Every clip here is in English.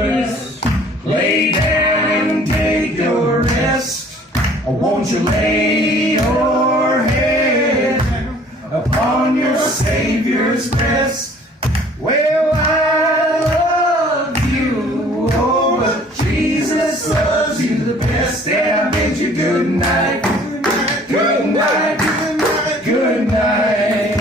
brothers, lay down and take your rest. Won't you lay your head upon your Savior's breast? Well, I love you, oh, but Jesus loves you the best. And I bid you good night, good night, good night.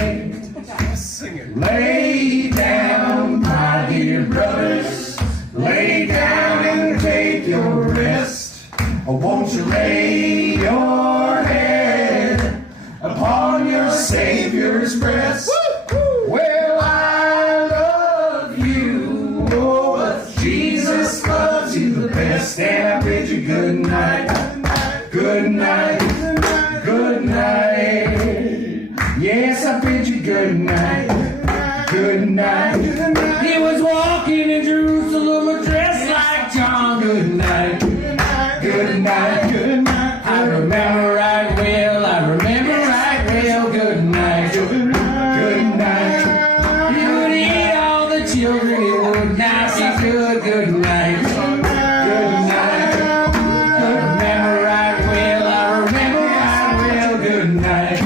Lay down, my dear brothers, lay down and take your rest. Won't you lay your head upon your Savior's breast? Well, I love you, oh, but Jesus loves you the best. And I bid you good night, good night, good night. Yes, I bid you good night, good night. He was walking in Jerusalem dressed like John. Good night, good night, good night. I remember right well, I remember right well. Good night, good night. He would eat all the children, he would not be good. Good night, good night. I remember right well, I remember right well. Good night,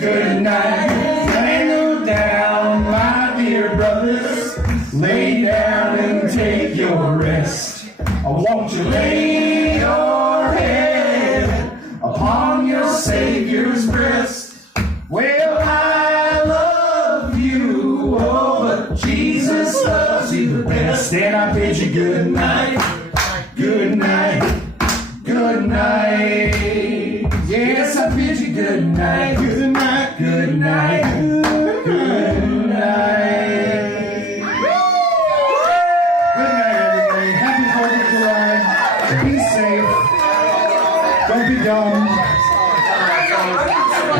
good night. Lay down, my dear brothers, lay down and take your rest. Won't you lay your head upon your Savior's breast? Well, I love you, oh, but Jesus loves you the best. And I bid you good night, good night, good night. Yes, I bid you good night, good night, good night, good night. Be safe. Don't be dumb.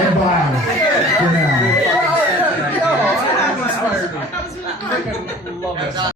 And bye. For now.